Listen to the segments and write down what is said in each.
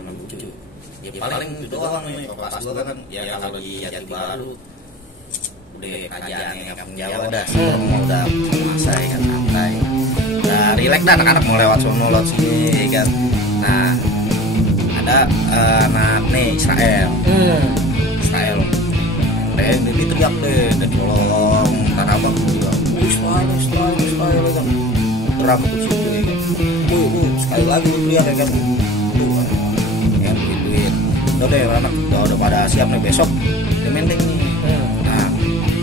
pengalaman lucu. Ya paling itu doang nih. Kalau kelas 2 kan ya kalau di Jati Baru udah kajiannya kampung Jawa dah. Semua udah masa ya kan santai. Nah, rileks dah anak-anak mau lewat sono lewat sini kan. Nah, ada anak nih Israel. Israel. Dia teriak deh dari kolong tanah abang juga. Israel kan. Terang tuh situ ya kan. Sekali lagi teriak ya kan. Tuh kan gituin. Udah deh anak udah pada siap nih besok. Dia mending nih. Nah,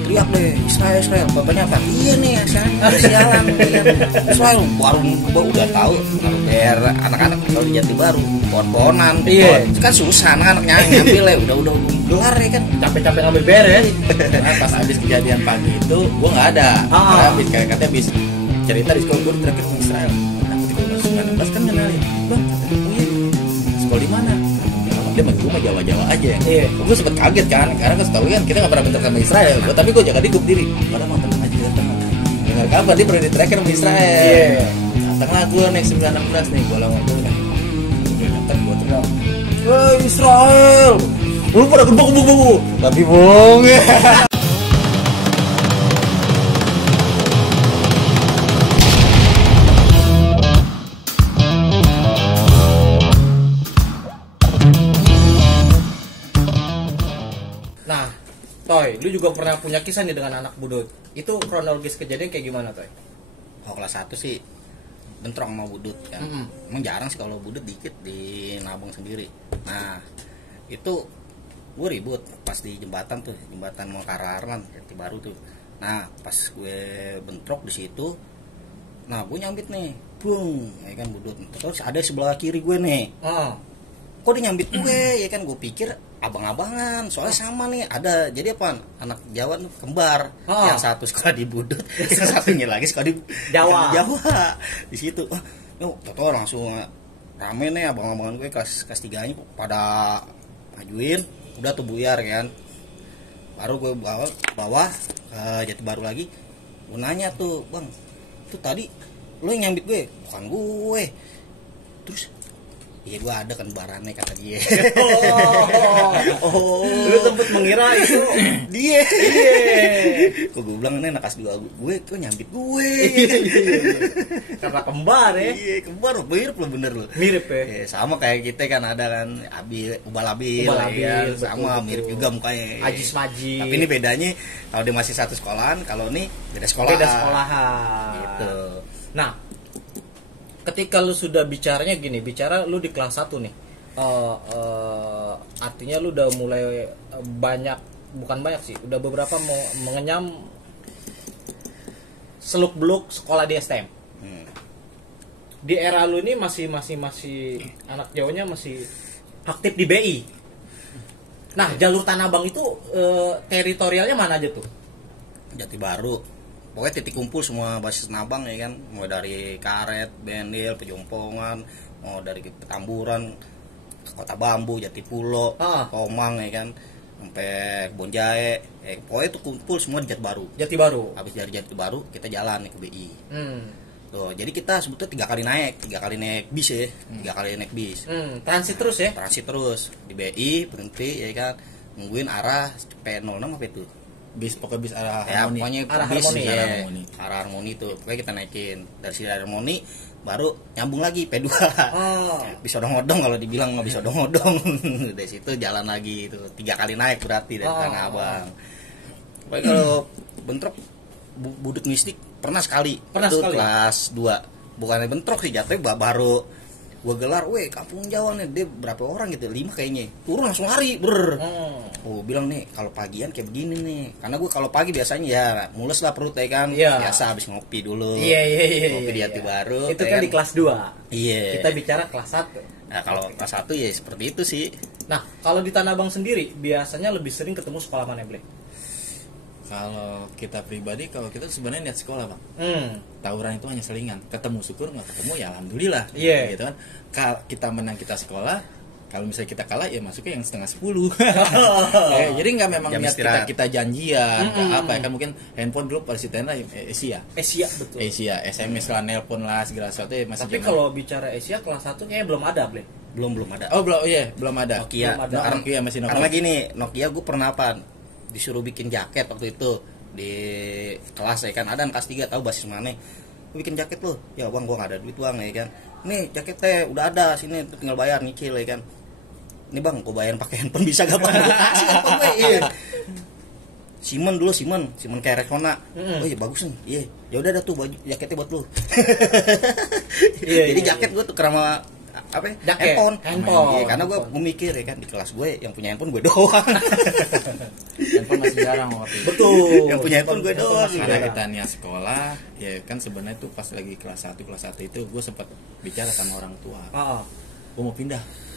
teriak deh Israel. Bapaknya apa? Iya nih sialan. Israel baru udah tahu biar anak-anak kalau di Jati Baru pohon-pohonan. Iya. Kan susah anak-anak ngambil ya udah gelar ya kan. Capek-capek ngambil beres. Nah, pas habis kejadian pagi itu gua nggak ada. Karena katanya habis cerita di sekolah gua terakhir ke Israel. Nah, ketika umur 19 kan kenalin. Bang, katanya sekolah di mana? Dia manggil gue mah Jawa-Jawa aja. Iya. Gue sempet kaget kan, karena kan setahu kan kita nggak pernah bentrok sama Israel. Tapi gue jaga dikup diri. Gak ada mau tenang aja, tenang. Dengar kabar dia pernah di-tracker sama Israel. Iya. Datanglah gue nih 19 nih, gue lama tuh. Gue datang, gue teriak. Woi Israel, lu pada gebuk. Tapi bohong ya. Toy, lu juga pernah punya kisah nih dengan anak budut. Itu kronologis kejadian kayak gimana, Toy? Oh, kelas 1 sih bentrok sama budut kan. Emang jarang sih kalau budut dikit di nabung sendiri. Nah, itu gue ribut pas di jembatan mau ke arah Arman, Jati Baru tuh. Nah, pas gue bentrok di situ, nah gue nyambit nih, bung, ya kan budut. Terus ada sebelah kiri gue nih. Kok dia nyambit gue, ya kan gue pikir abang-abangan, soalnya sama nih ada jadi apa anak Jawa tuh kembar, yang satu sekolah di Budut, yang satunya lagi sekolah di Jawa di situ. Toto langsung rame nih abang-abangan gue kelas 3-nya pada majuin, udah tuh buyar kan, baru gue bawa ke Jati Baru lagi, gue nanya tuh bang, tuh tadi lo yang nyambit gue, bukan gue, terus iya gue ada kan barannya kata dia. Lu sempet mengira itu dia. Kok gue bilang ini nakas juga gue kok nyambit gue. Karena kembar ya. Iya kembar mirip lo bener lo. Mirip ya. Sama kayak kita kan ada kan Ubal Abil ya, sama betul. Mirip juga mukanya. Ajis Maji. Tapi ini bedanya kalau dia masih satu sekolahan, kalau ini beda sekolahan. Beda sekolahan. Gitu. Nah, ketika lu sudah bicara lu di kelas 1 nih, artinya lu udah mulai bukan banyak sih, udah beberapa mengenyam seluk beluk sekolah di STM. Di era lu ini masih anak Jawanya masih aktif di BI. Nah, jalur Tanah Abang itu teritorialnya mana aja tuh? Jati Baru. Pokoknya titik kumpul semua basis Nabang ya kan, mau dari Karet, Bendil, Pejompongan, mau dari Petamburan, Kota Bambu, Jatipulo, Tomang ya kan, sampai Bonjae, pokoknya itu kumpul semua di Jati Baru. Habis dari Jati Baru kita jalan nih ke BI. Tuh, jadi kita sebetulnya 3 kali naik bis ya, 3 kali naik bis. Transit terus ya? Transit terus di BI, berhenti ya kan, nungguin arah P06 apa itu? Bis arah ya, Harmoni. Pokoknya arah bis Harmoni, ya, arah Harmoni itu pokoknya kita naikin dari sini Harmoni baru nyambung lagi P2 bisa odong-odong kalau dibilang nggak bisa odong-odong. Dari situ jalan lagi itu 3 kali naik berarti dari Tanah Abang. Pokoknya kalau bentrok budut mistik pernah sekali kelas 2, bukannya bentrok sih jatuhnya baru gue gelar, kampung Jawa nih, dia berapa orang gitu, 5 kayaknya, turun langsung lari, bilang nih kalau pagian kayak begini nih, karena gue kalau pagi biasanya ya mules lah perut ya kan, biasa habis ngopi dulu, ngopi di Jati Baru, itu kan di kelas 2, kita bicara kelas 1. Nah kalau kelas 1 ya seperti itu sih. Nah kalau di Tanah Abang sendiri biasanya lebih sering ketemu sekolah mana, Blek? Kalau kita pribadi, kalau kita sebenarnya niat sekolah bang, tawuran itu hanya selingan, ketemu syukur, nggak ketemu ya alhamdulillah, gitu kan. Kalau kita menang kita sekolah, kalau misalnya kita kalah ya masuknya yang 9:30. Jadi nggak memang niat kita janjian, apa ya kan, mungkin handphone dulu pada si Tena Asia betul, Asia SMS lah, nelpon lah segala sesuatu ya masih. Tapi kalau bicara Asia kelas 1 kayaknya belum ada, Ble. belum ada. Oh belum ada. Nokia. Belum ada. Nokia masih Nokia. Karena gini, Nokia gue pernah disuruh bikin jaket waktu itu di kelas ya kan, ada kelas 3 tahu basis mana. Gue bikin jaket lo, ya bang gue nggak ada duit bang ya kan. Nih jaketnya udah ada sini, tinggal bayar nyicil ya kan. Ini bang, gue bayarin pakai handphone bisa gak bang? Gue kasih handphone gue. Iya. Simon kayak Rexona. Oh iya bagus nih. Iya. Ya udah dah tuh baju jaketnya buat lu. Jadi jaket gue tuh kerama apa? Handphone. Iya, karena gue mikir ya kan di kelas gue yang punya handphone gue doang. Handphone masih jarang waktu itu. Betul. Yang punya handphone gue doang. Karena kita niat sekolah, ya kan sebenarnya tuh pas lagi kelas 1 itu gue sempat bicara sama orang tua. Gue mau pindah.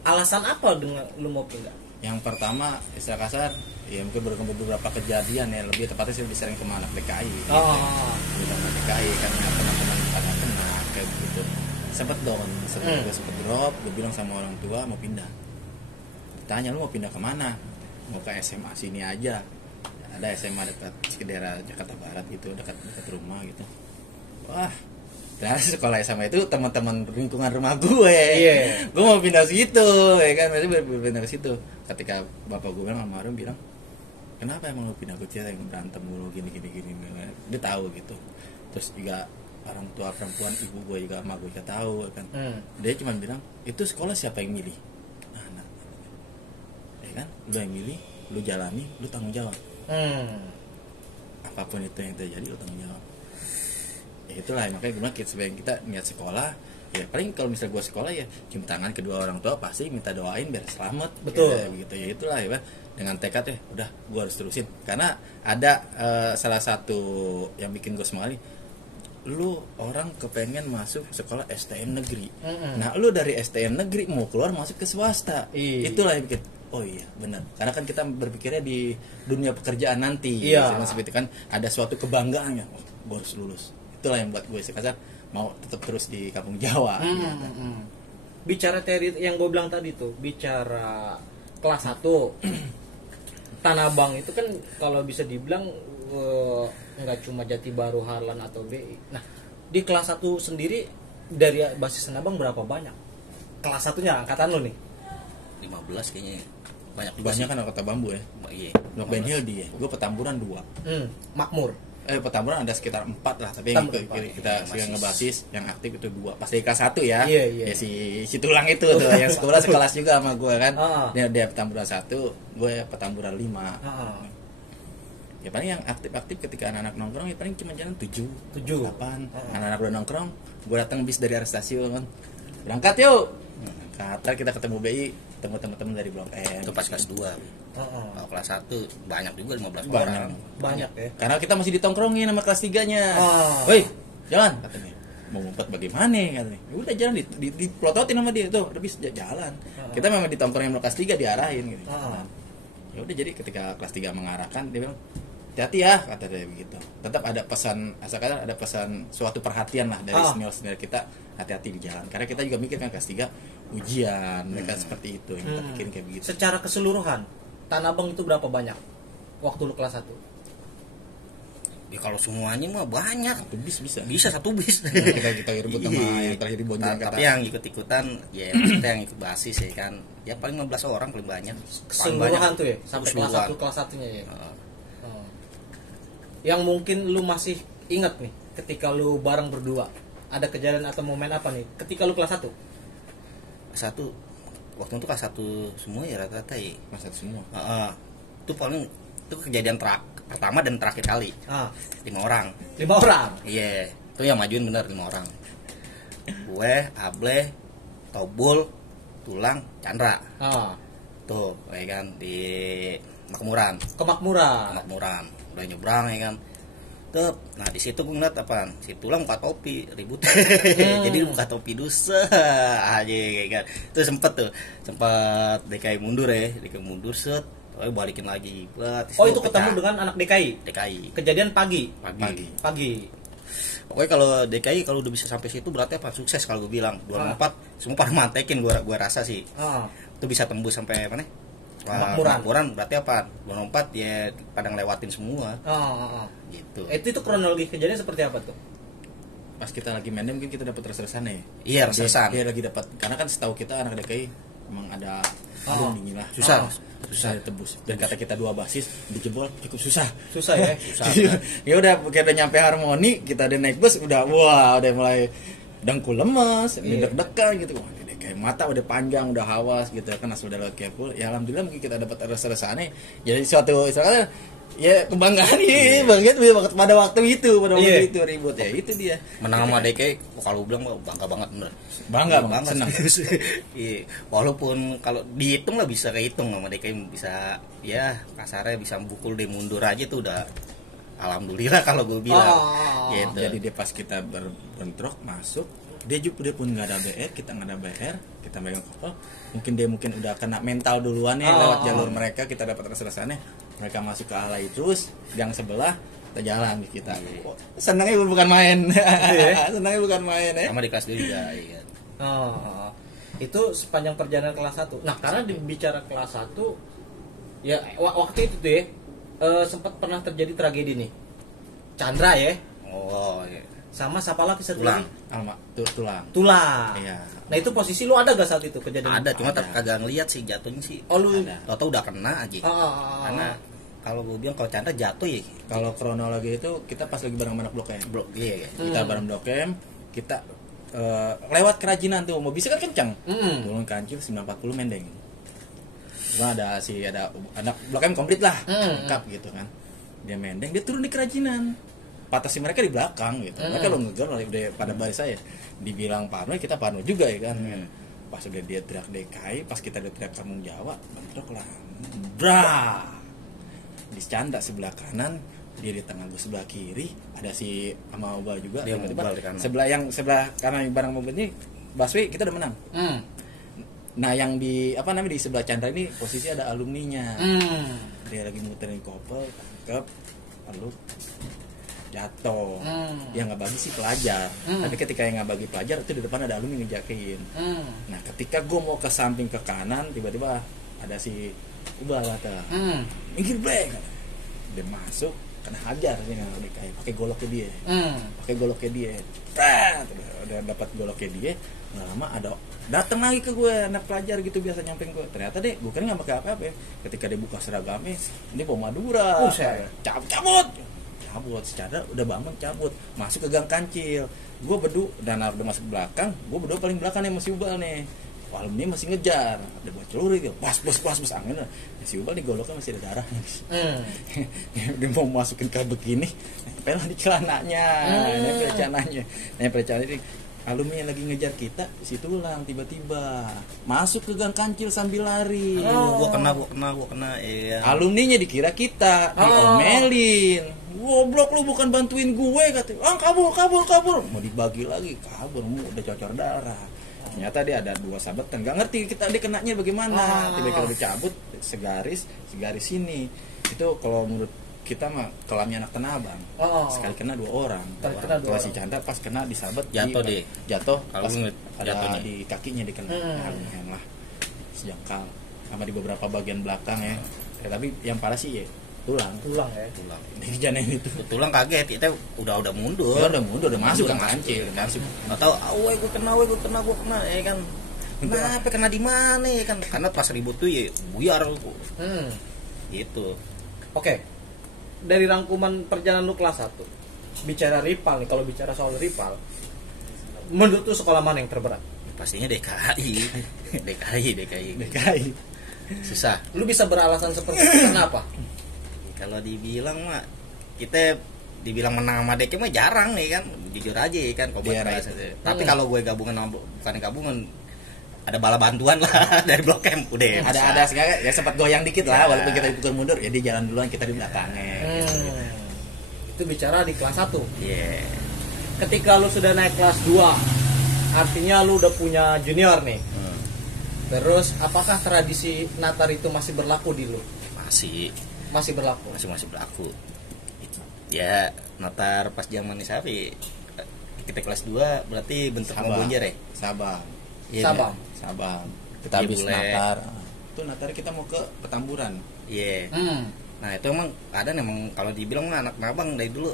Alasan apa dengan lu mau pindah? Yang pertama, istilah kasar, ya mungkin beberapa kejadian ya, lebih tepatnya sih lebih sering ke anak DKI. Gitu. Lebih anak DKI karena teman-teman pada kena kayak gitu. Sempet down, gue sempet drop, gue bilang sama orang tua mau pindah. Ditanya lu mau pindah kemana? Mau ke SMA sini aja. Ada SMA dekat daerah Jakarta Barat gitu, dekat rumah gitu. Wah, nah sekolah SMA itu teman-teman lingkungan rumah gue. Gue mau pindah situ, ya kan? Berarti pindah ke situ. Ketika bapak gue bilang, almarhum bilang, kenapa emang lu pindah ke Cina yang berantem mulu gini. Dia tahu gitu. Terus juga orang tua perempuan ibu gue juga sama gue juga tahu kan. Dia cuma bilang, itu sekolah siapa yang milih? Nah. Ya kan? Lu yang milih, lu jalani, lu tanggung jawab. Apapun itu yang terjadi, lu tanggung jawab. Ya itulah makanya gue bilang sebagai kita niat sekolah ya paling kalau misalnya gue sekolah ya cium tangan kedua orang tua pasti minta doain biar selamat. Betul ya, gitu ya itulah ya dengan tekad ya udah gue harus terusin karena ada salah satu yang bikin gue semangat lu orang kepengen masuk sekolah STM negeri. Nah lu dari STM negeri mau keluar masuk ke swasta. Itulah yang bikin oh iya benar karena kan kita berpikirnya di dunia pekerjaan nanti. Seperti kan ada suatu kebanggaannya oh, gue harus lulus. Itulah yang buat gue sekasar mau tetap terus di kampung Jawa. Bicara teori yang gue bilang tadi tuh, bicara kelas 1 Tanah Abang itu kan kalau bisa dibilang nggak cuma Jati Baru, Harlan atau BI. Nah di kelas 1 sendiri dari basis Tanah Abang berapa banyak? Kelas 1-nya angkatan lo nih? 15 kayaknya. Banyak kan kota bambu ya. Iya. Blok Ben Hill dia. Gue Petamburan 2. Makmur. Petamburan ada sekitar 4 lah, tapi yang kita ngebasis yang aktif itu 2. Pas dari kelas 1 ya. Ya si tulang itu tuh yang sekolah sekelas juga sama gue kan. Dia Petamburan 1, gue Petamburan 5. Ya paling yang aktif ketika anak-anak nongkrong ya paling cuma jalan 7, 8. Anak-anak udah nongkrong, gue datang bis dari area stasiun. Berangkat yuk. Kata kita ketemu BI, ketemu teman-teman dari Blok M. Itu pas kelas 2. Kalau kelas 1 banyak juga 15 orang. Banyak ya. Karena kita masih ditongkrongin sama kelas 3-nya. Woi, jalan katanya. Mau ngumpet bagaimana katanya. Ya udah jalan di plototin sama dia tuh, habis jalan. Kita memang ditongkrongin sama kelas 3 diarahin gitu. Ya udah jadi ketika kelas 3 mengarahkan dia bilang hati-hati ya kata dia begitu. Tetap ada pesan asalkan ada pesan suatu perhatian lah dari senior kita hati-hati di jalan. Karena kita juga mikir kan kelas 3 ujian mereka seperti itu yang kita pikirin kayak begitu. Secara keseluruhan Tanah Abang itu berapa banyak waktu lu kelas 1? Ya kalau semuanya mah banyak. Satu bis bisa. Bisa satu bis. Kita ribut sama yang terakhir di Bonjol kata. Tapi yang ikut-ikutan ya kita yang ikut basis ya kan. Ya paling 15 orang paling banyak. Keseluruhan tuh ya sampai kelas 1 kelas 1-nya ya. Yang mungkin lu masih ingat nih ketika lu bareng berdua. Ada kejadian atau momen apa nih ketika lu kelas 1? Kelas 1 waktu itu kelas 1 semua ya rata-rata ya. Kelas 1 semua. Itu paling itu kejadian pertama dan terakhir kali. 5 orang. 5 orang? Iya, itu yang majuin bener 5 orang. Gue, Able, Tobul, Tulang, Chandra. Tuh, ya kan di Makmuran. Kemakmuran. Udah nyebrang ya kan. Tuh, nah di situ gue ngeliat apaan? Si Tulang buka topi, ribut. Jadi buka topi dusa aja kayak kan. Itu sempet DKI mundur set. Tapi balikin lagi. Itu ketemu dengan anak DKI. Kejadian pagi. Pokoknya kalau DKI kalau udah bisa sampai situ berarti apa? Sukses kalau gue bilang. 24 semua pada mantekin gue rasa sih. Itu bisa tembus sampai mana? Makmuran berarti apa? 24 ya pada ngelewatin semua. Gitu. Itu kronologi kejadian seperti apa tuh? pas kita lagi main mungkin kita dapat resesan ya. Iya, resesan. Dia lagi dapat, karena kan setahu kita anak DKI emang ada dingin lah. Susah. Susah ditebus. Dan kata kita 2 basis dijebol cukup susah. Susah ya. Ya udah kita udah nyampe harmoni, kita udah naik bus udah udah mulai dengkul lemes, deg-degan gitu. Wah, ini kayak mata udah panjang, udah hawas gitu kan, sudah lewat kepul. Ya alhamdulillah mungkin kita dapat rasa-rasanya. Jadi suatu istilahnya ya kebanggaan banget pada waktu itu, ribut ya itu dia. Menang sama DKI, kalau bilang bangga banget bener. Bangga senang. Iya, walaupun kalau dihitung lah bisa kehitung sama DKI, bisa ya kasarnya bisa pukul dia mundur aja tuh udah alhamdulillah kalau gue bilang. Gitu. Jadi dia pas kita bentrok masuk, dia pun nggak ada BR, kita nggak ada BR, kita megang kapal. Mungkin dia udah kena mental duluan ya lewat jalur mereka, kita dapat rasa-rasanya. Mereka masuk ke alay terus, gang sebelah kita jalan kita. Senangnya bukan main. Senangnya bukan main ya. Sama di kelas 2 juga ya. Itu sepanjang perjalanan kelas 1. Nah, karena dibicara kelas 1 ya waktu itu tuh ya sempat pernah terjadi tragedi nih. Chandra ya. Oh iya. Sama siapa lagi satu Tulang. lagi? Tulang. Iya. Nah, itu posisi lu ada gak saat itu kejadian? Ada, cuma kagak ngeliat sih jatuhnya sih. Oh, lu tau udah kena aja. Karena kalau gue bilang kalau Chandra jatuh ya. Kalau kronologi itu kita pas lagi bareng anak Blok M. Iya. Kita bareng Blok M, kita lewat kerajinan tuh, mau bisa kan kencang. Turun kancil 940 mendeng. Cuma ada anak Blok M komplit lah, lengkap gitu kan. Dia mendeng, dia turun di kerajinan. Patasi mereka di belakang gitu. Mereka lo ngejar udah pada baris saya. Dibilang Parno, kita Parno juga ya kan. Pas udah dia teriak DKI, pas kita udah teriak Kampung Jawa, bentrok lah. Bra. Di Canda sebelah kanan, dia di tengah gue sebelah kiri, ada si sama Oba juga. Dia tiba-tiba sebelah kanan barang mobil ini Baswi kita udah menang. Nah yang di di sebelah Chandra ini posisi ada alumninya. Dia lagi muterin kopel, tangkep, lalu jatuh. Yang nggak bagi sih pelajar. Tapi ketika yang nggak bagi pelajar itu di depan ada alumni ngejakin. Nah ketika gue mau ke samping ke kanan, tiba-tiba ada si Ubah kata, minggir Blek. Dia masuk, kena hajar sih kayak pakai goloknya dia. Udah dapat goloknya dia. Nggak lama ada datang lagi ke gue anak pelajar gitu biasa nyampein gue. Ternyata deh gue kira nggak pakai apa-apa ya. Ketika dia buka seragamnya, ini bawa Madura. Cabut secara udah bangun cabut masuk ke gang kancil. Gue udah masuk belakang. Gue berdua paling belakang nih masih Ubal nih. Alumni masih ngejar, ada buat celuri gitu, pas angin, si Ubal di goloknya masih ada darahnya. Dia mau masukin ke begini, pelan di celananya, nempel celana ini. Alumni yang lagi ngejar kita, si Tulang tiba-tiba masuk ke gang kancil sambil lari. Gua kena. Iya. Alumninya dikira kita, diomelin. Goblok lu bukan bantuin gue katanya. Kabur. Mau dibagi lagi, kabur, udah cocor darah. Ternyata dia ada 2 sahabat kan nggak ngerti dia kenanya bagaimana. Tiba-tiba dicabut segaris sini. Itu kalau menurut kita mah kelamnya anak Tanah Abang. Sekali kena 2 orang. Kalau si Chandra pas kena disabet jatuh pas ada di kakinya dikena. Lumayan lah sejengkal sama di beberapa bagian belakang ya. Tapi yang parah sih ya tulang ya. Ini jangan itu. Tulang kaget, kita udah mundur. Ya udah mundur, udah masuk kan kancil. Enggak tahu, gue kena ya kan. Kenapa kena di mana ya kan? Karena pas ribut tuh ya buyar tuh. Gitu. Oke. Dari rangkuman perjalanan lu kelas 1. Bicara rival nih, kalau bicara soal rival. Menurut lu sekolah mana yang terberat? Pastinya DKI. Susah. Lu bisa beralasan seperti itu kenapa? Kalau dibilang mah kita dibilang menang sama DKI mah jarang nih kan, jujur aja kan tapi kalau gue gabungan ada bala bantuan lah dari Blok M udah ada segala ya sempat goyang dikit lah walaupun kita dipukul mundur ya dia jalan duluan kita di belakangnya Itu bicara di kelas 1. Ketika lu sudah naik kelas 2 artinya lu udah punya junior nih. Terus apakah tradisi Natar itu masih berlaku di lu? Masih berlaku. Ya, Natar pas zaman Sapi kita kelas 2 berarti bentuk Bonjer ya? Sabang. Kita habis Natar. Itu Natar kita mau ke Petamburan. Iya. Nah, itu emang ada memang kalau dibilang anak Nabang dari dulu.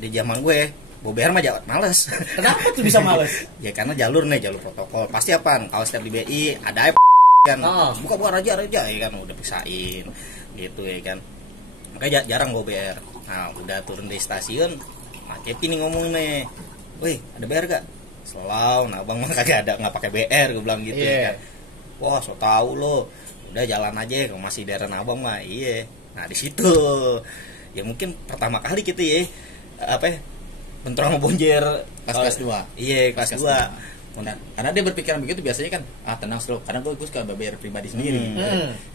Di zaman gue BR mah males. Kenapa tuh bisa males? Ya karena jalur protokol. Pasti apaan? Kalau setiap di BI ada kan buka raja ya kan udah pisahin gitu ya kan. Makanya jarang gue BR. Nah, udah turun di stasiun, macet ini ngomong nih. Wih, ada BR gak? Selalu, nah bang mah kagak ada, nggak pakai BR, gue bilang gitu ya kan. Wah, so tau lo. Udah jalan aja, kalau masih daerah Abang mah, iya. Nah di situ, ya mungkin pertama kali gitu ya, bentrok sama bonjer kelas 2. Iya, kelas 2. Karena dia berpikiran begitu biasanya kan, tenang slow. Karena gue suka BR pribadi sendiri,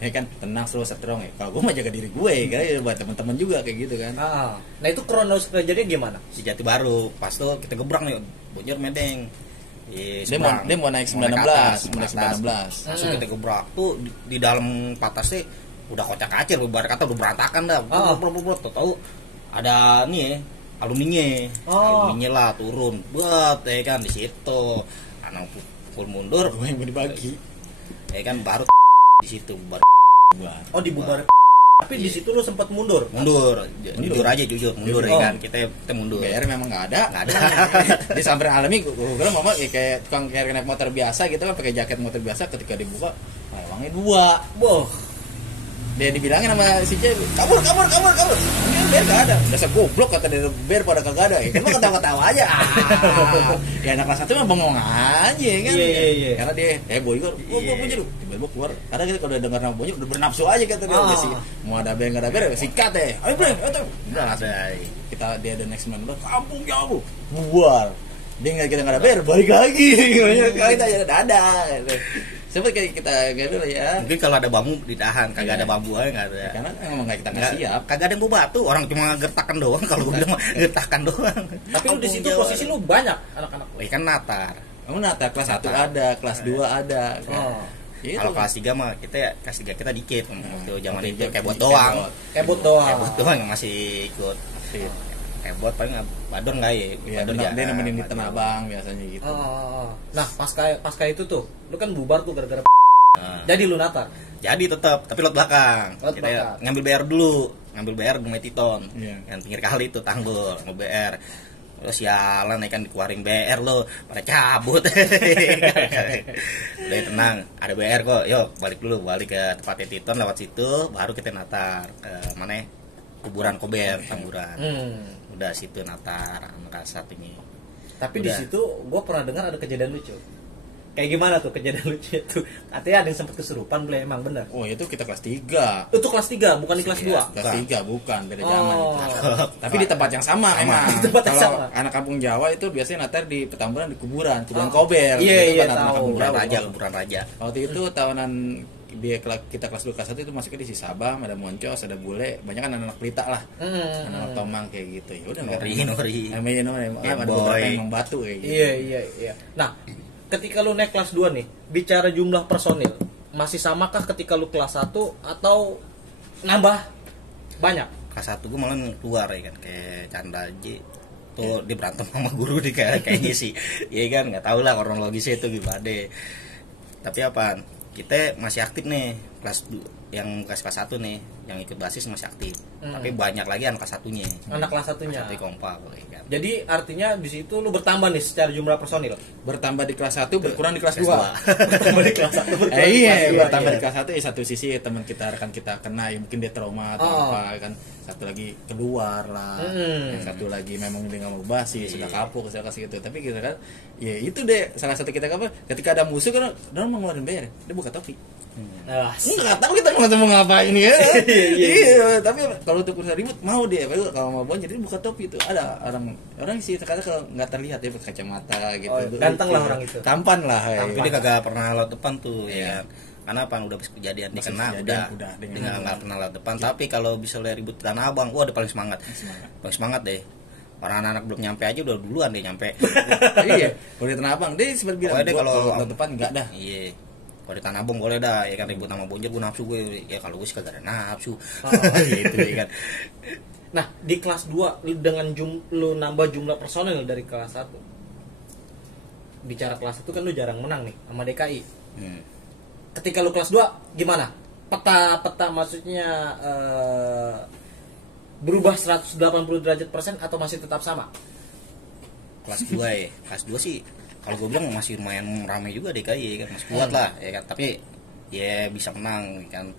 ya kan, tenang slow strong ya. Kalau gue mah jaga diri gue, kan, ya, buat teman-teman juga kayak gitu kan. Nah itu kronologis kejadian gimana? Di Jati Baru, pas tuh kita gebrak nih, bonjer medeng. Dia mau naik 19, langsung kita gebrak tuh di dalam patasnya udah kocak-kacir, bar kata udah berantakan dah. Tahu ada nih ya, alumninya lah turun buat ya kan di situ anak pukul mundur gue yang mau dibagi ya kan baru di situ baru dibubar tapi di situ lu sempat mundur jujur aja mundur ya kan kita mundur. BR memang nggak ada di sampai alami gue bilang mama kayak tukang naik motor biasa gitu kan pakai jaket motor biasa ketika dibuka uangnya 2 dia dibilangin sama si C kabur ini BR gak ada dasar goblok kata dia BR pada kagak ada ya kan mah ketawa aja ya anak kelas 1 mah bengong aja kan iya. Karena dia boy juga punya lu tiba-tiba keluar karena kita kalau udah dengar nama boy udah bernafsu aja kata dia udah sih mau ada BR nggak ada BR sikat ayo bro udah ada dia ada next 19 kampung jauh buar dia kita nggak ada BR balik lagi kita ada seperti kayak kita gitu ya. Mungkin kalau ada bambu ditahan, kagak ada bambu aja nggak ada. Karena emang kita nggak siap. Kagak ada yang bawa batu, orang cuma gertakan doang. Kalau gue bilang gertakan doang. Tapi lu di situ posisi lu banyak anak-anak. Kan natar. Kamu natar kelas 1 ada, kelas 2 ada. Kalau kelas 3 mah kelas 3 kita dikit. Waktu zaman itu kebot doang. Kebot doang yang masih ikut. Kebot paling badon nggak ya? Dia nemenin di Tanah Abang biasanya gitu. Nah pasca itu tuh, lu kan bubar tuh gara-gara jadi lu natar. Jadi tetap, tapi lot belakang. Kita ngambil BR dulu, di Metiton, yang pinggir kali itu tanggul, ngambil BR. Lo sialan ya kan dikeluarin BR lo, pada cabut. Udah tenang, ada BR kok. Yuk balik ke tempat Metiton lewat situ, baru kita natar ke mana? Kuburan Kober, Tamburan. Udah situ natar angka saat ini. Tapi di situ gue pernah dengar ada kejadian lucu. Kayak gimana tuh kejadian lucu itu? Katanya ada yang sempat kesurupan, emang benar? Oh itu kita kelas 3. Itu kelas 3, bukan di kelas 2? Kelas 3 bukan, beda zaman. Tapi di tempat yang sama emang. Kalau anak kampung Jawa itu biasanya natar di Petamburan di kuburan Kober. Iya tahu. Kuburan Raja. Waktu itu tahunan kita kelas 2 kelas 1 itu masuknya di Sisabam, ada Moncos, ada Bule, banyak kan anak-anak pelita lah. Anak Tomang kayak gitu. Ya udah Nori. Ada beberapa yang batu kayak gitu. Iya. Nah, ketika lu naik kelas 2 nih, bicara jumlah personil, masih samakah ketika lu kelas 1 atau nambah banyak? Kelas 1 gue malah keluar ya kan kayak Chandra J tuh dia berantem sama guru di kayaknya sih. Iya kan nggak tahu lah kronologisnya itu gimana. Tapi apaan? Kita masih aktif nih kelas yang kelas 1 nih yang ikut basis masih aktif. Tapi banyak lagi anak kelas 1-nya. Anak kelas 1-nya. Satu kompak kan. Jadi artinya di situ lu bertambah nih secara jumlah personil. Bertambah di kelas 1, berkurang di kelas 2. Bertambah di kelas 1, berkurang bertambah di kelas 1 satu sisi teman kita rekan kita kena ya mungkin dia trauma atau apa kan. Satu lagi keluar lah. Yang satu lagi memang dia enggak mau basis, sudah kapok kasih gitu. Tapi kita kan ya itu deh salah satu kita ketika ada musuh kan dia mau ngeluarin BR, dia buka topi. Nggak tahu kita mau ngapain ya. Iya, tapi kalau untuk urusan ribut mau dia. Kalau mau bonjer jadi buka topi itu. Ada orang sih terkadang kalau nggak terlihat ya pakai kacamata gitu. Ganteng lah orang itu. Tampan lah. Tapi dia kagak pernah laut depan tuh ya. Karena apa udah kejadian dikena udah nggak pernah laut depan. Tapi kalau bisa lihat ribut Tanah Abang, wah udah paling semangat. Paling semangat deh. Orang anak-anak belum nyampe aja udah duluan deh nyampe. Iya, kalau di Tanah Abang dia sempat bilang kalau laut depan enggak dah. Iya. Kalau di Tanah Abang boleh dah ya kan ribut sama bonjer gue nafsu gue ya kalau gue sih kagak ada nafsu gitu ya kan. Nah di kelas 2 dengan lu nambah jumlah personel dari kelas 1 bicara kelas 1 kan lu jarang menang nih sama DKI. Ketika lu kelas 2 gimana peta maksudnya berubah 180 derajat persen atau masih tetap sama? kelas 2 ya. Kelas 2 sih kalau gue bilang masih lumayan ramai juga DKI ya kan, masih kuat lah ya kan. Tapi ya bisa menang kan.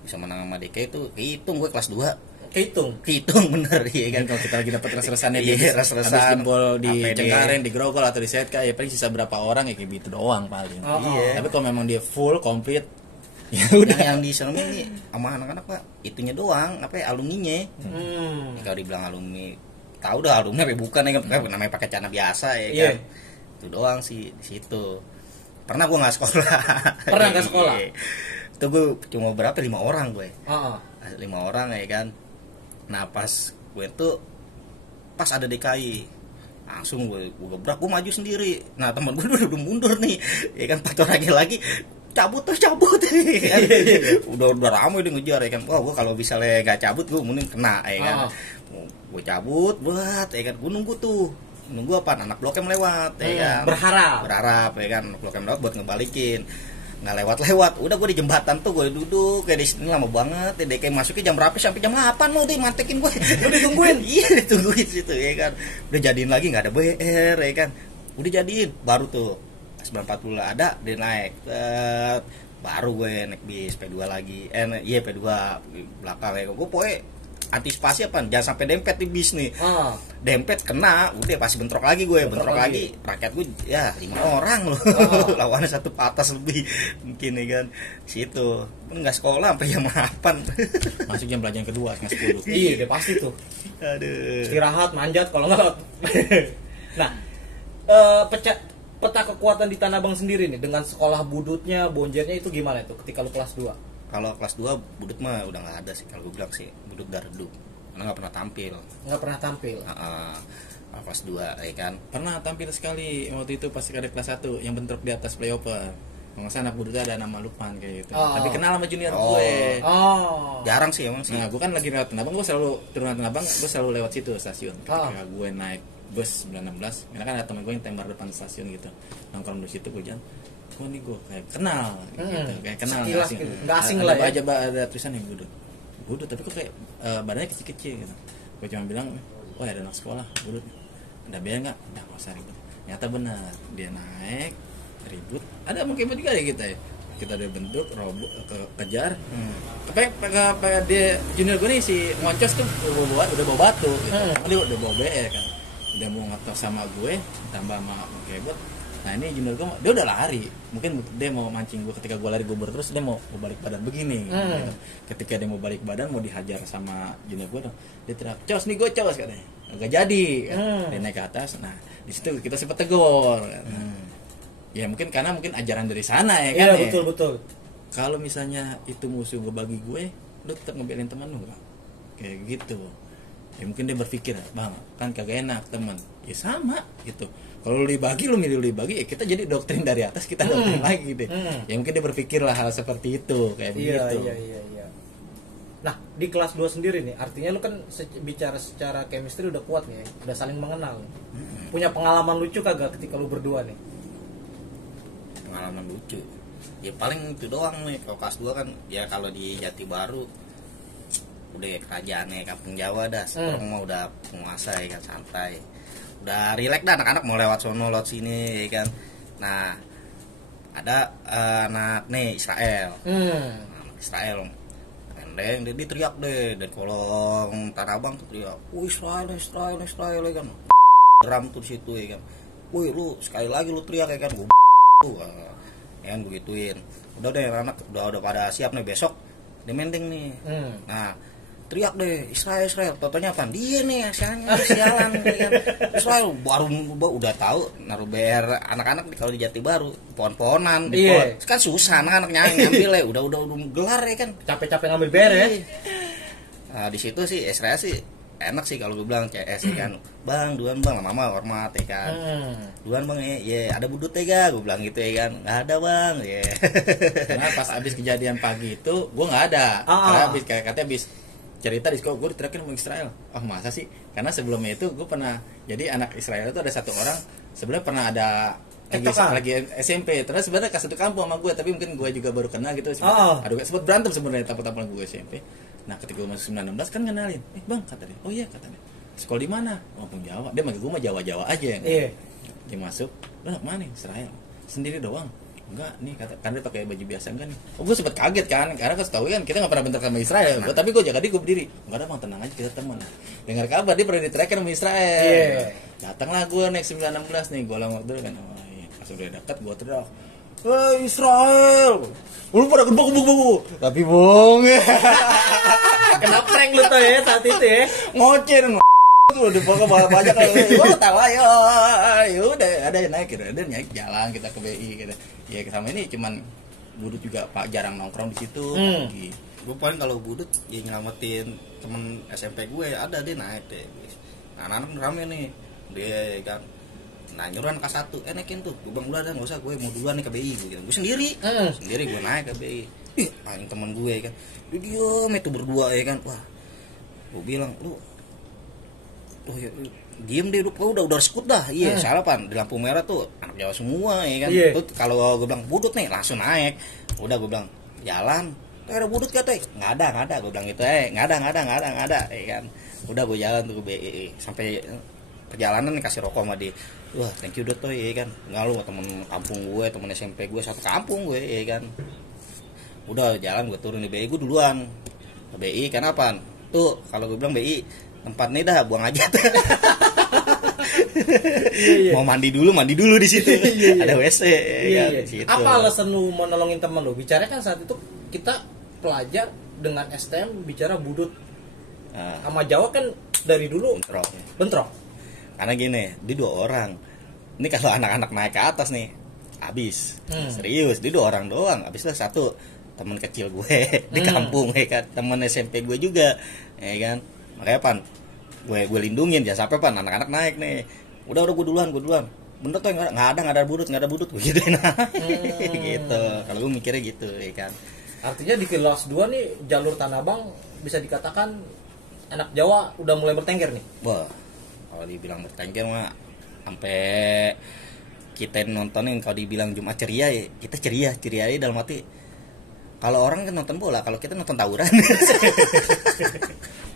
Bisa menang sama DKI itu kehitung gue kelas 2. Kehitung bener ya kan. Kalau kita lagi dapat res-resannya Iya, res-resan jempol di APD. Cengkareng, di Grogol atau di Setka, ya paling sisa berapa orang ya kayak gitu doang paling. Iya. Tapi kalau memang dia full komplit ya Yang, udah. yang di sana ini sama anak-anak Pak, itunya doang, apa ya, alumninya. Ya, kalau dibilang alumni, tahu dah alumni apa bukan ya kan, namanya pakai celana biasa ya kan. Itu doang sih di situ. Pernah gue nggak sekolah. Pernah nggak sekolah? Iya. Itu gue cuma berapa 5 orang gue. Heeh. 5 orang ya kan. Nah pas gue tuh pas ada DKI langsung gue gebrak, gue maju sendiri. Nah teman gue udah mundur nih ya kan, 4 orangnya lagi cabut ya kan? udah ramai dia ngejar ya kan. Wah gue kalau misalnya gak cabut gue mending kena ya kan. Gue cabut buat ya kan, gue nunggu apa anak blok M lewat ya kan. Berharap ya kan anak blok M lewat buat ngebalikin. Nggak lewat, udah gue di jembatan tuh, gue duduk kayak di sini lama banget. DKI masuknya jam berapa, sampai jam 8 mau dia mantekin gue. Lu ditungguin? Iya ditungguin situ ya kan. Udah jadiin lagi nggak ada BR ya kan. Udah jadiin, baru tuh 940 ada dia naik. Baru gue naik bis P2 lagi. P2 belakang ya. Gue pokoknya antisipasi apa, jangan sampai dempet di bis nih. Dempet kena, udah pasti bentrok lagi gue, bentrok lagi. Rakyat gue ya 5 orang loh. Lawannya satu patas lebih mungkin ya kan. Situ nggak sekolah sampai jam 8. Masuk jam pelajaran kedua setengah 10. Iya, udah pasti tuh. Aduh. Istirahat, manjat kalau nggak. Nah, peta kekuatan di Tanah Abang sendiri nih dengan sekolah budutnya, bonjernya itu gimana itu ketika lu kelas 2? Kalau kelas 2 budut mah udah nggak ada sih, kalau gue bilang sih budut dardu karena nggak pernah tampil. Kalau kelas 2 ya kan Pernah tampil sekali waktu itu pas ada kelas 1 yang bentrok di atas playoper. Kalau nggak salah anak budutnya ada nama Lukman kayak gitu. Tapi kenal sama junior gue. jarang sih emang sih. Nah, gue kan lagi lewat Tanah Abang, gue selalu turunan Tanah Abang, gue selalu lewat situ stasiun. Ketika gue naik bus 916, karena kan ada temen gue yang tembak depan stasiun gitu. Nongkrong di situ gue jalan. Wah ini gue kayak kenal gitu, kayak kenal nggak asing lah ya. Ada tulisan yang budut tapi kok kayak badannya kecil-kecil gitu. Gue cuma bilang, wah ada anak sekolah budut, ada biaya nggak? Udah nggak usah ribut. Ternyata benar, dia naik ribut, ada mungkin juga ya kita udah bentuk robot kejar. Kayak dia junior gue nih si Moncos tuh udah bawa batu gitu. Dia udah bawa BR kan, udah mau ngetok sama gue tambah sama kebot. Nah ini junior gue, dia udah lari, mungkin dia mau mancing gue. Ketika gue lari gue terus, dia mau balik badan begini gitu. Ketika dia mau balik badan, mau dihajar sama junior gue, dia teriak, "Cos nih gue cos," katanya. Gak jadi kan. Dia naik ke atas. Nah di situ kita sempat tegur kan. Ya mungkin karena ajaran dari sana ya kan. Iya betul. Kalau misalnya itu musuh gue bagi gue, lu tetap ngebelain teman lu gak? Kayak gitu. Ya mungkin dia berpikir, bang kan kagak enak teman. Ya sama gitu. Kalau lu dibagi, lu milih lu dibagi, ya kita jadi doktrin dari atas, kita doktrin lagi deh. Ya mungkin dia berpikir lah hal seperti itu, kayak begitu. Iya. Nah, di kelas 2 sendiri nih, artinya lu kan bicara secara chemistry udah kuat nih, udah saling mengenal. Punya pengalaman lucu kagak ketika lu berdua nih? Pengalaman lucu ya paling itu doang nih. Kalau kelas 2 kan ya kalau di Jati Baru udah kerajaannya kampung Jawa dah, sekarang mah udah penguasa ya kan, santai, udah rileks dah, anak-anak mau lewat sono lewat sini ya kan. Nah ada anak nih Israel, Israel pendeng, dia teriak deh dari kolong Tanah Abang tuh teriak, Israel ya kan, drum tuh di situ ya kan, woi lu sekali lagi lu teriak ya kan, gue ya kan begituin. Udah deh anak udah pada siap nih, besok dia mending nih. Nah teriak deh Israel, totonya apa? Dia nih sialan kan. Israel baru udah tahu naruh BR anak-anak kalau di Jati Baru pohon-pohonan di pohon. Kan susah anak-anak ngambil ya, udah gelar ya kan. Capek-capek ngambil BR ya. Nah, di situ sih Israel sih enak sih kalau gue bilang CS ya kan. Bang, duan bang, lama-lama hormat ya kan. Duan bang ya, ada budut ya ga, gue bilang gitu ya kan. Nggak ada bang, ya. Karena pas abis kejadian pagi itu gue nggak ada. Karena abis katanya abis cerita di sekolah gue diterakin sama Israel. Oh masa sih? Karena sebelumnya itu gue pernah, jadi anak Israel itu ada satu orang sebenarnya pernah ada lagi SMP, terus sebenarnya kasih satu kampung sama gue, tapi mungkin gue juga baru kenal gitu. Aduh, sempat berantem sebenarnya tampil-tampil gue SMP. Nah ketika gue masuk 916 kan kenalin, bang kata dia, oh iya kata dia, sekolah di mana? Kampung Jawa. Dia manggil gue mah Jawa-Jawa aja ya. Iya. Dia masuk, lu anak mana? Israel. Sendiri doang. Enggak nih, kata kan dia pakai baju biasa enggak nih. Oh, gue sempet kaget kan, karena kan setahu kan kita nggak pernah bentrok sama Israel. Gua, tapi gue jaga diri, gue berdiri. Enggak ada, bang, tenang aja, kita teman. Dengar kabar dia pernah di-tracker sama Israel. Iya. Datanglah gue naik 916 nih, gue lama dulu kan. Oh, iya. Pas udah dekat gue teriak, "Hei Israel, lu pada gebuk-gebuk." Tapi bong, Kena prank lu tuh ya saat itu ya. ngoceh tuh udah pokoknya banyak kalau gue tawa ya udah ada yang naik gitu, ada naik jalan kita ke BI gitu. Ya sama ini cuman Budut juga Pak jarang nongkrong di situ. Gitu. Gue paling kalau Budut ya nyelamatin temen SMP gue, ada dia naik deh. Anak-anak rame nih, dia kan. Nah nyuruh anak kelas 1, naikin tuh. Gue bilang udah ada, nggak usah, gue mau duluan nih ke BI. Gue sendiri gue naik ke BI. Ih, anjing temen gue kan, dia diem itu berdua ya kan. Wah, gue bilang lu, oh ya, diem deh, udah sekut dah. Iya, salah pan di lampu merah tuh anak Jawa semua ya kan. Tuh kalau gue bilang Budut nih langsung naik. Udah gue bilang jalan, ada Budut katanya. Nggak ada. Gue bilang gitu, nggak ada, ya kan. Udah gue jalan tuh ke BI sampai perjalanan nih kasih rokok sama dia. Wah, thank you Dot, ya kan. Nggak lu temen kampung gue, temen SMP gue satu kampung gue, ya kan. Udah jalan gue turun di BI, gue duluan ke BI. Kenapa? Tuh kalau gue bilang BI tempat nih dah buang aja tuh. Iya. Mau mandi dulu di situ. Ada WC Iya. kan, di situ. Apa alasan lu mau nolongin teman lu? Bicara kan saat itu kita pelajar dengan STM bicara Budut. Sama Jawa kan dari dulu bentrok. Karena gini, dia 2 orang. Ini kalau anak-anak naik ke atas nih, habis. Serius, dia 2 orang doang. Habislah satu teman kecil gue di kampung ya kan, teman SMP gue juga, ya kan. Makanya pan, gue lindungin jangan sampai pan anak-anak naik nih. Udah gue duluan. Bener tuh nggak ada Budut gue gitu gitu. Kalau gue mikirnya gitu ya kan. Artinya di kelas 2 nih jalur Tanah Abang bisa dikatakan anak Jawa udah mulai bertengger nih. Wah, kalau dibilang bertengger mah sampai kita nontonin, kalau dibilang Jumat ceria ya, kita ceria aja dalam arti. Kalau orang kan nonton bola, kalau kita nonton tawuran.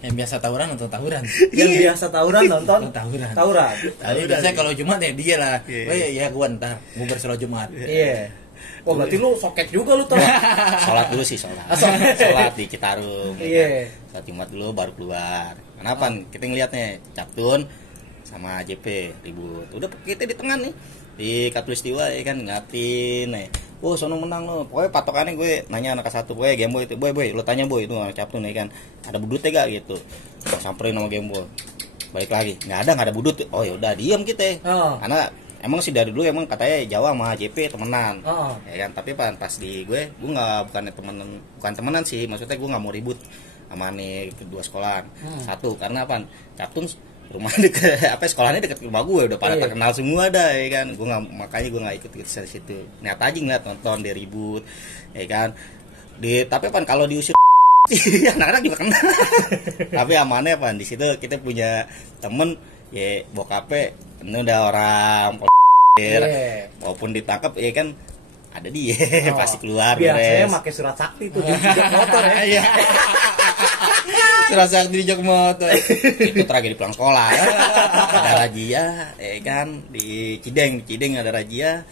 Yang biasa tawuran nonton tawuran. Yang biasa tawuran nonton tawuran. Tadi biasanya kalau Jumat ya dia lah. Oh iya gua ntar mau bersolat Jumat. Iya. Oh berarti lu soket juga lu tuh. Sholat dulu sih, sholat di Citarum. Iya. Sholat Jumat dulu baru keluar. Kenapa? Kita ngeliatnya Captun sama JP ribut. Udah kita di tengah nih, di Katulistiwa ya kan, ngatin nih. Oh sono menang lo. Pokoknya patokannya gue nanya anak satu, boy Game Boy itu, boy lo tanya boy itu Captun ya kan, ada Budutnya gak gitu. Samperin sama Game Boy. Balik lagi, nggak ada Budut. Oh ya udah diam kita. Karena emang sih dari dulu emang katanya Jawa sama JP temenan. Ya kan, tapi pas di gue bukan temenan sih, maksudnya gue nggak mau ribut sama nih kedua sekolah. Satu karena apa? Captun rumah deket, sekolahnya deket rumah gue, udah pada terkenal semua dah ya kan. Makanya gue nggak ikut ke situ. Niat aja ngeliat nonton dia ribut, ya kan. Tapi kalau diusir anak-anak juga kena. Tapi amannya di situ kita punya temen ya, bokapnya ini udah orang walaupun ditangkap ya kan ada dia. Pasti keluar. Biasanya pakai surat sakti tuh di motor ya. Surat sakti di jok motor. Itu tragedi pulang sekolah. Ada razia ya kan di Cideng ada razia.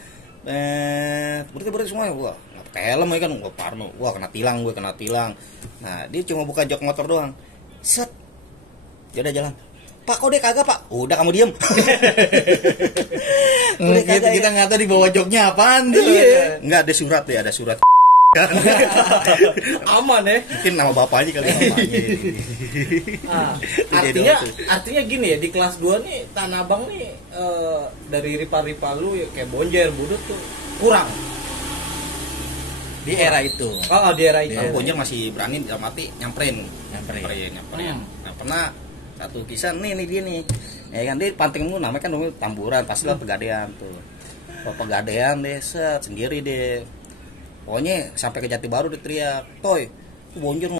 Berarti semuanya gua nggak pakai helm ya kan, gua parno. Wah kena tilang. Nah dia cuma buka jok motor doang. Set. Dia udah jalan. Pak, kok dia kagak, Pak? Udah kamu diem. Kita nggak tahu di bawah joknya apaan tuh. Nggak ada surat ya, ada surat. Aman ya. Mungkin nama bapaknya kali artinya gini ya, di kelas 2 nih Tanah Abang nih dari rival lu ya kayak Bonjer, Budut tuh kurang di era itu. Di era itu. Bonjer masih berani dalam arti nyamperin. Nah, pernah satu kisah nih dia nih. Ya kan dia panting mulu, namanya kan Tamburan, pasti lah Pegadaian tuh. Kalau Pegadaian deh sendiri deh. Pokoknya sampai ke Jati Baru dia teriak, "Toy, Bonjer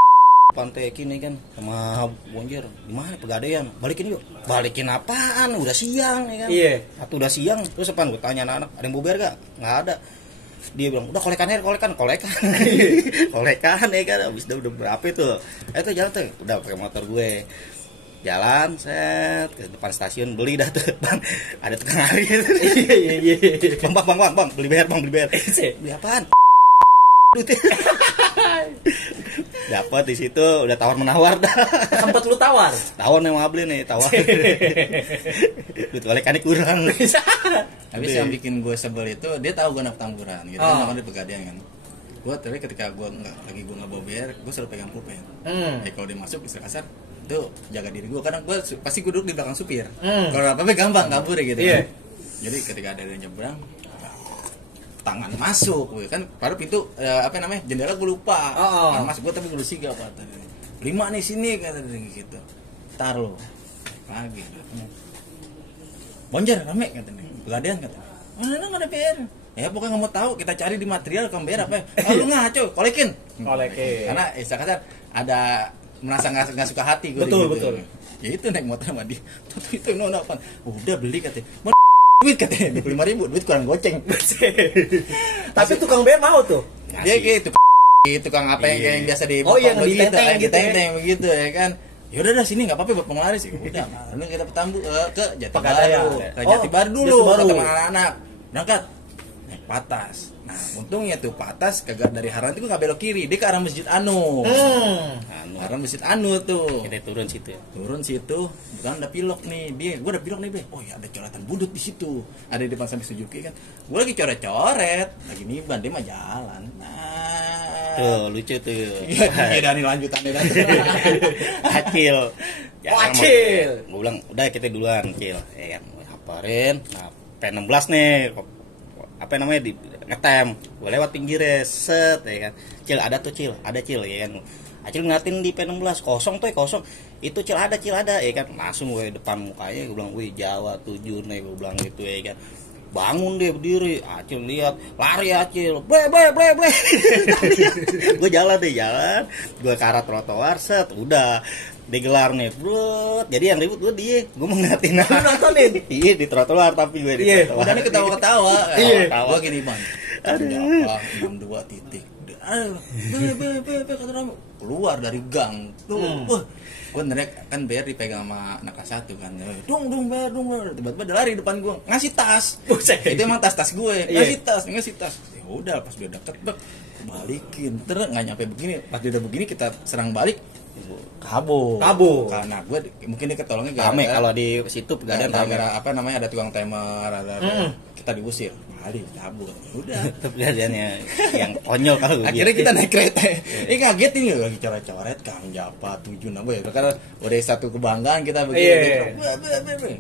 pantai kini kan sama Bonjer. Di mana Pegadaian? Balikin yuk." Balikin apaan? Udah siang ya kan. Iya. Udah siang. Terus apaan? Gue tanya anak-anak, "Ada yang bober gak?" Nggak ada. Dia bilang, "Udah kolekan ya kan." Kolekan ya kan. Habis udah berapa itu? Itu jalan tuh. Udah pakai motor gue. jalan set ke depan stasiun, beli dah tuh bang, ada tukang air. Iya. Bang, beli bayar. Beli apaan? Dapat di situ udah tawar menawar dah. Sempat lu tawar. Tawar nih mau beli nih, tawar. Duit golekannya kurang. Habis yang bikin gue sebel itu dia tahu gue anak tamburan gitu kan, di Pegadaian kan. Gue tapi ketika gue nggak bawa BR, gue selalu pegang pulpen. Kalau dia masuk istilah kasar itu jaga diri gue, karena gue pasti gue duduk di belakang supir. Kalau apa-apa gampang kabur gitu kan. Jadi ketika ada yang nyebrang, tangan masuk kan, baru pintu jendela gue lupa. Tangan masuk gue tapi gue siga apa tadi. 5 nih sini kata dia gitu. Taruh lagi. Bonjer rame katanya. Pegadaian katanya. Mana nggak ada BR. Ya pokoknya nggak mau tahu, kita cari di material kan BR apa. Lu ngaco, kolekin. Karena kata ada merasa nggak suka hati gue. Betul. Ya itu naik motor sama dia. Itu nona apa? Udah beli katanya. Duit katanya 25.000, duit kurang goceng. Tapi tukang BR mau tuh. Dia gitu. Tukang apa yang biasa di yang ditenteng gitu begitu ya kan. Ya udah dah sini nggak apa-apa buat penglaris. Udah, lalu kita ke Jati Baru. Ke Jati Baru dulu ketemu anak-anak. Berangkat naik patas. Nah, untungnya tuh patas kagak dari Haran itu nggak belok kiri, dia ke arah Masjid Anu. Arah Masjid Anu tuh. Kita turun situ. Bukan ada pilok nih. Gue ada pilok nih, Be. Oh ya ada coretan budut di situ. Ada di depan sampai Suzuki kan. Gue lagi coret-coret, lagi niban, dia mah jalan. Tuh lucu tuh. Iya, Dani lanjutannya dan. Acil. Acil. Gue bilang udah kita duluan, Cil. Ya kan, haparin. Nah, P16 nih. Apa namanya di ngetem. Gue lewat pinggirnya, set ya kan. Cil ada Cil ya kan. Acil ngeliatin di P16 kosong. Itu Cil ada ya kan. Langsung gue depan mukanya gue bilang, "Wih, Jawa 7 nih," gue bilang gitu ya kan. Bangun dia berdiri, Acil lihat, lari Acil, ble. Gue jalan, gue ke arah trotoar, set, udah digelar nih, brut. Jadi yang ribut gue mau ngeliatin. Lu nontonin? Iya di trotoar tapi gue di trotoar. Udah nih ketawa-ketawa. Gue gini bang, Aduh. 62 titik. Kata Rama keluar dari gang tuh. Gue nerek kan BR dipegang sama anak kelas 1 kan. Dung BR. Tiba-tiba dia lari depan gue ngasih tas. Itu emang tas gue. Ngasih tas. Ya udah pas dia deket balikin. Terus nggak nyampe begini. Pas dia udah begini kita serang balik. Kabur. Karena gue mungkin dia ketolongnya rame kalau di situ Pegadaian gara-gara apa namanya ada tukang timer, ada kita diusir. Balik kabur. Udah. Pegadaiannya yang konyol kalau akhirnya kita naik kereta. Kaget ini lagi coret-coret Kang Japa 76 ya. Karena udah satu kebanggaan kita begitu.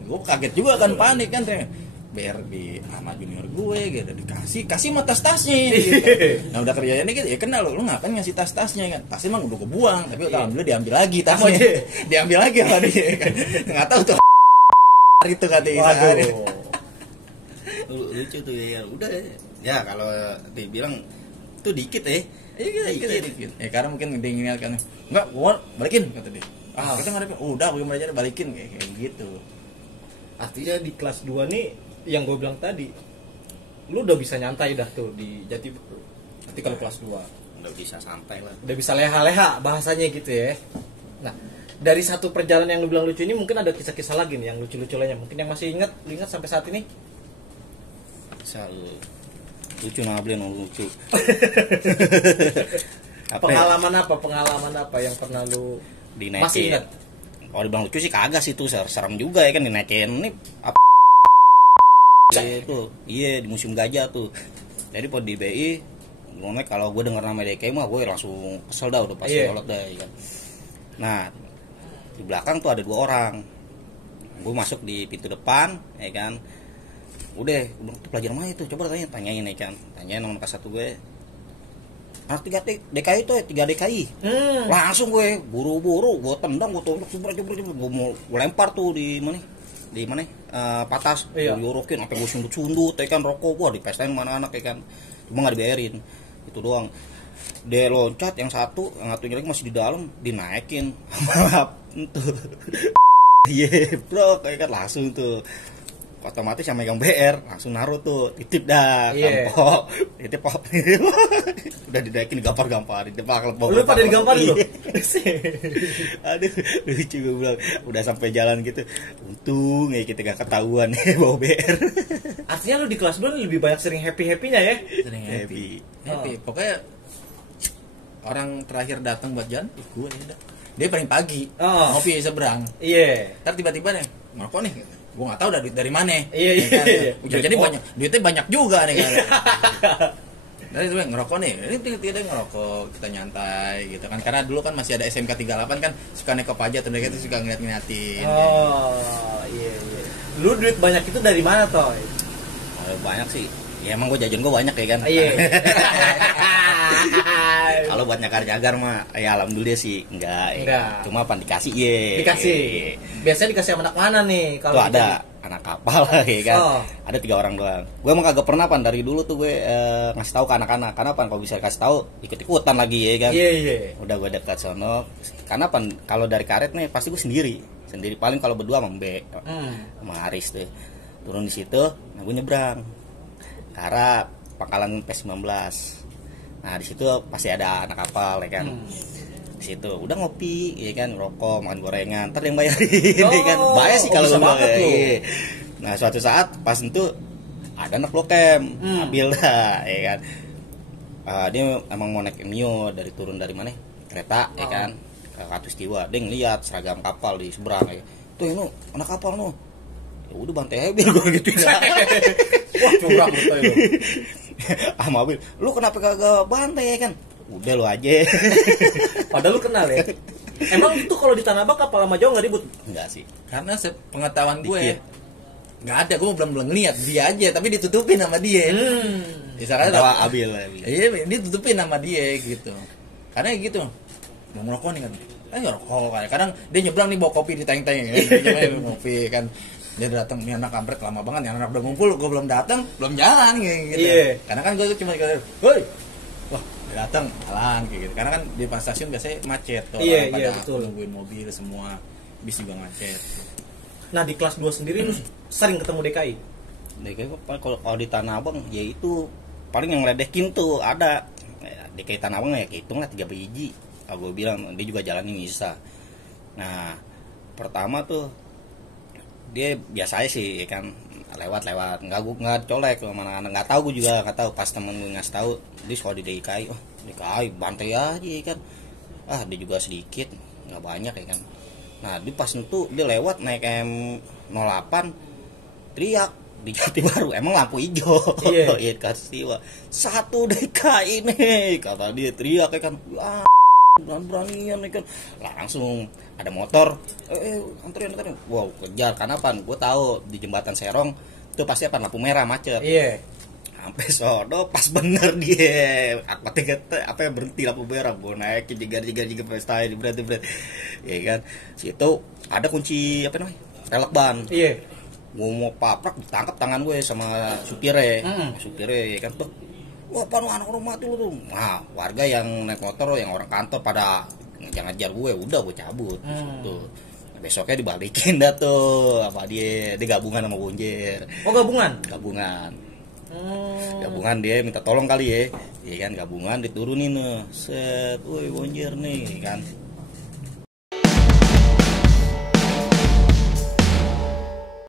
Gue kaget juga kan, panik kan. BR di sama junior gue gitu dikasih mah tas-tasnya gitu. Nah udah kerjanya gitu ya kenal lu ngapain ngasih tas-tasnya kan, tasnya emang udah gue buang tapi alhamdulillah diambil lagi tasnya. Diambil lagi sama dia kan. Nggak tahu tuh itu katanya lucu tuh ya. Udah ya kalau dibilang tuh dikit dikit. Ya karena mungkin dia ingatkan enggak gue balikin kata dia. Kita nggak ada udah gue belajar balikin kayak gitu. Artinya di kelas 2 nih yang gue bilang tadi, lu udah bisa nyantai dah tuh di Jati Baru. Nanti kalau kelas 2 udah bisa santai lah. Udah bisa leha-leha bahasanya gitu ya. Nah, dari satu perjalanan yang lu bilang lucu ini mungkin ada kisah-kisah lagi nih yang lucu-lucu lainnya. Mungkin yang masih ingat sampai saat ini? Lucu lucu. Pengalaman apa yang pernah lu dinaikin? Masih ingat? Kalau dibilang lucu sih kagak sih, tuh serem juga ya kan dinaikin nih apa itu di Museum Gajah tuh. Jadi pas di BI ngomong kalau gue denger nama DKI mah gue langsung kesel dah, udah pasti kolot dah ya kan. Nah di belakang tuh ada 2 orang, gue masuk di pintu depan ya kan. Udah pelajaran mana itu, coba tanyain ya kan, tanyain nama kelas 1 gue anak 3 DKI tuh 3 DKI. Langsung gue buru-buru gue tendang, gue tonjok gue lempar tuh di mana patas. Gue yorokin sampai gue sundut ya kan, rokok gue dipestain mana anak ya kan, cuma nggak dibayarin itu doang. Dia loncat yang satunya lagi masih di dalam, dinaikin tuh bro kayak kan langsung tuh otomatis yang megang BR langsung naruh tuh, titip dah, Iya. kampok, titip pok, udah dinaikin gampar-gamparin, Lu pada digamparin lu? Aduh, lucu gue bilang, udah sampai jalan gitu, untung ya kita gak ketahuan ya bawa BR. Artinya lu di kelas 2 lebih banyak sering happy-happynya ya? Sering happy. Pokoknya orang terakhir datang buat jalan gue ya. Dia paling pagi ngopi seberang. Iya. Ntar tiba-tiba nih ngerokok nih, gue nggak tahu dari mana. Iya. Jadi banyak duitnya banyak juga nih kan. Dari itu ngerokok nih, ini tidak ngerokok, kita nyantai gitu kan. Karena dulu kan masih ada SMK 38 kan, suka naik ke pajak, tuh mereka itu suka ngeliat-ngeliatin. Iya. Lu duit banyak itu dari mana toh? Banyak sih. Ya emang gue jajan gue banyak ya kan. Iya. Kalau buat nyagar-nyagar mah ya alhamdulillah sih enggak. Cuma apa dikasih Dikasih. Biasanya dikasih sama anak mana nih kalau ada anak kapal ya kan. Ada 3 orang doang. Gue emang kagak pernah pan dari dulu tuh gue ngasih tahu ke anak-anak. Karena pan kalau bisa kasih tahu ikut-ikutan lagi ya kan. Iya. Udah gue dekat sono. Karena pan kalau dari karet nih pasti gue sendiri paling kalau berdua sama Mbe sama Aris tuh. Turun di situ, nah gue nyebrang ke arah Pangkalan P19. Nah di situ pasti ada anak kapal ya kan. Di situ udah ngopi ya kan, rokok, makan gorengan, ntar yang bayarin ya kan. Bayar sih kalau banget. Nah suatu saat pas itu ada anak Blok M, ambil dah ya kan. Dia emang mau naik Mio turun dari mana? Kereta ya kan. Ke Katulistiwa. Dia ngeliat seragam kapal di seberang ya. Tuh ini anak kapal no. Ya udah bantai hebel gue gitu. Wah curang betul itu. Mobil, lu kenapa kagak bantai ya kan? Udah lu aja. Padahal lu kenal ya. Emang itu kalau di Tanah Abang kapal sama Jawa nggak ribut? Enggak sih. Karena sepengetahuan gue nggak ada, gue belum ngeliat dia aja, tapi ditutupin sama dia. Misalnya Abil. Iya, ditutupin sama dia gitu. Karena gitu, mau ngerokok nih kan. Ngerokok kadang dia nyebrang nih bawa kopi di teng-teng kan. Kopi kan. Dia datang, ini anak kampret lama banget, anak udah ngumpul, gue belum datang, belum jalan gitu. Iya. Karena kan gue tuh cuma kayak, woi, wah dia datang, jalan kayak gitu. Karena kan di pas stasiun biasanya macet tuh, Iya, pada betul. nungguin mobil semua, bis juga macet. Nah di kelas 2 sendiri lu sering ketemu DKI? DKI kalau di Tanah Abang ya itu paling yang ngeledekin tuh ada. DKI Tanah Abang ya hitung lah 3 biji. Gue bilang dia juga jalannya bisa. Nah pertama tuh dia biasa aja sih kan, lewat nggak colek mana nggak tahu, gue juga nggak tahu. Pas temen gue ngasih tahu dia sekolah di DKI, DKI bantai aja ya kan. Dia juga sedikit nggak banyak ya kan. Nah di pas itu dia lewat naik M08 teriak di Jati Baru, emang lampu hijau. Iya kasih satu DKI nih kata dia, teriak ya kan. Beranian nih kan, langsung ada motor, anterin, wow kejar. Karena apa? Gue tahu di jembatan Serong itu pasti apa lampu merah macet. Iya. Sampai sono pas bener dia, apa berhenti lampu merah, gue naikin jegar pesta ini berat, ya kan. Situ ada kunci apa namanya? Pelek ban. Iya. Gue mau paprak ditangkap tangan gue sama supirnya, ya kan tuh. Wah, apa anak orang mati lu tuh. Nah, warga yang naik motor, yang orang kantor pada ngejar gue, udah gue cabut. Tuh. Besoknya dibalikin dah tuh apa dia gabungan sama Bonjer. Oh gabungan? Gabungan dia minta tolong kali ya. Iya kan, gabungan diturunin set, woi Bonjer nih kan.